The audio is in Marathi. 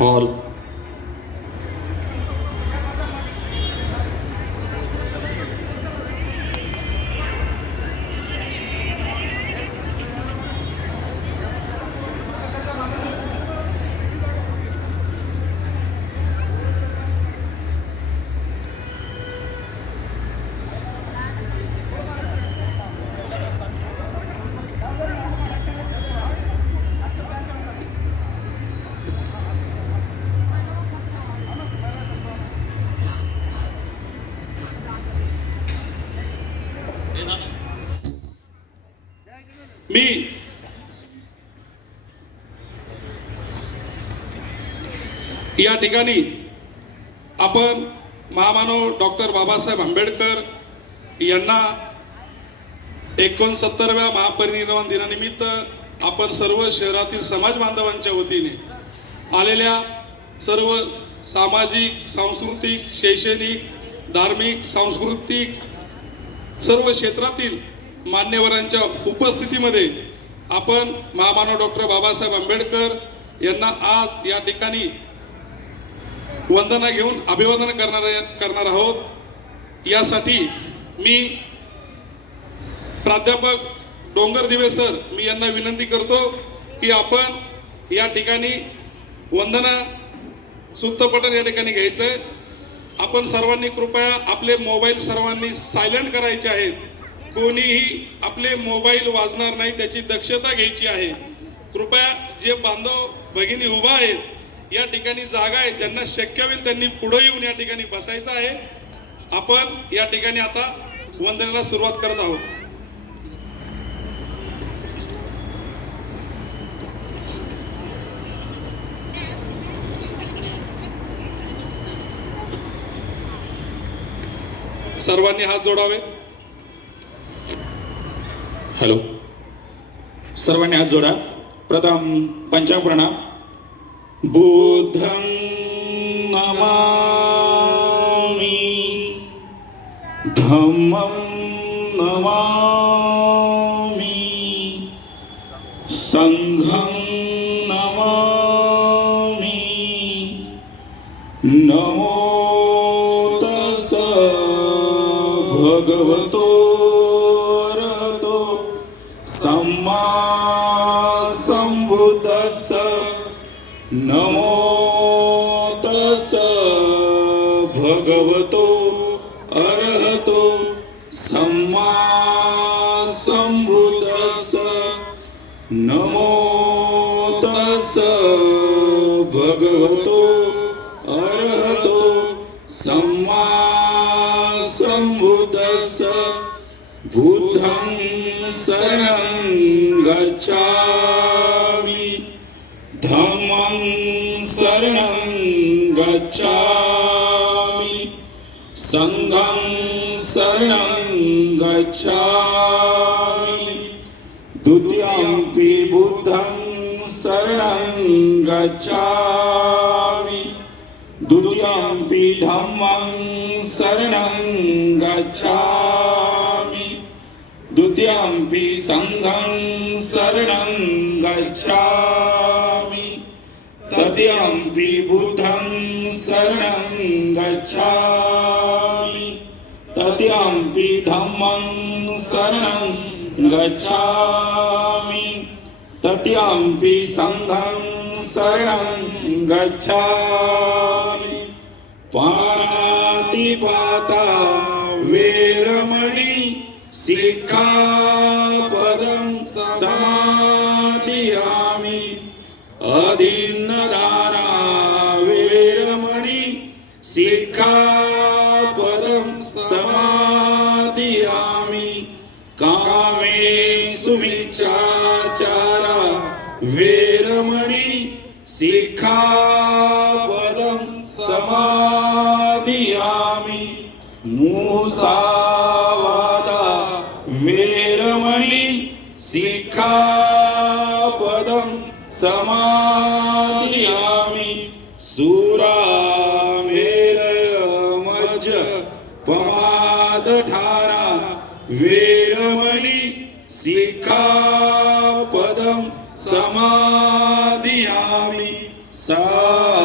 हॉल मी या ठिकाणी आपण महामानव डॉक्टर बाबासाहेब आंबेडकर यांना 69व्या महापरिनिर्वाण दिनानिमित्त आपण सर्व शहरातील समाज बांधवांच्या वतीने आलेल्या सर्व सामाजिक, सांस्कृतिक, शैक्षणिक, धार्मिक, सांस्कृतिक सर्व क्षेत्रातील मान्यवरांच्या उपस्थितीमध्ये आपण महामानव डॉक्टर बाबासाहेब आंबेडकर यांना आज या ठिकाणी वंदना घेऊन अभिवादन करणार आहोत। यासाठी मी प्राध्यापक डोंगर दिवे सर मी यांना विनंती करतो की आपण या ठिकाणी वंदना सूत्रपठण या ठिकाणी घ्यायचंय। आपण सर्वांनी कृपया आपले मोबाईल सर्वांनी सायलेंट करायचे आहेत। कोणीही आपले मोबाईल वाजणार नाही त्याची दक्षता घ्यायची आहे। कृपया जे बांधव भगिनी उभा आहेत या ठिकाणी जागा आहे, ज्यांना शक्य होईल त्यांनी पुढे येऊन या ठिकाणी बसायचं आहे। आपण या ठिकाणी आता वंदनेला सुरुवात करत आहोत। सर्वांनी हात जोडावे। हॅलो, सर्वांनी हात जोडा। प्रथम पंचांग प्रणाम। बुद्धं नमामि, धम्मं नमामि, संघं नमामि। नमो तस्स भगवतो सम्मा संबुद्धस्स। नमो तस्स भगवतो अरहतो सम्मा संबुद्धस्स। नमो तस्स भगवतो अरहतो सम्मा संबुद्धस्स। बुद्धं शरणं गच्छामि, धम्मं शरणं गच्छामि, संघं शरणं गच्छामि। द्वितीयंपि बुद्धं शरणं गच्छामि, द्वितीयंपि धम्मं शरणं गच्छामि, द्वितीयंपि संघं शरणं गच्छामि, तृतीयंपि बुद्धं शरणं गच्छामि, तृतीयंपि धम्मं शरणं गच्छामि, तृतीयंपि संघं शरणं गच्छामि। पाणातिपाता वेरमणि सिक्खापदं समादियामि। अदीन्नदाना वेरमणि सिक्खापदं समादियामि। कामेषु मिच्छाचारा वेरमणि सिक्खापदं समादियामि। मुसावादा वेरमणि सिक्खापदं समादियामि। समाधियामि सादरम्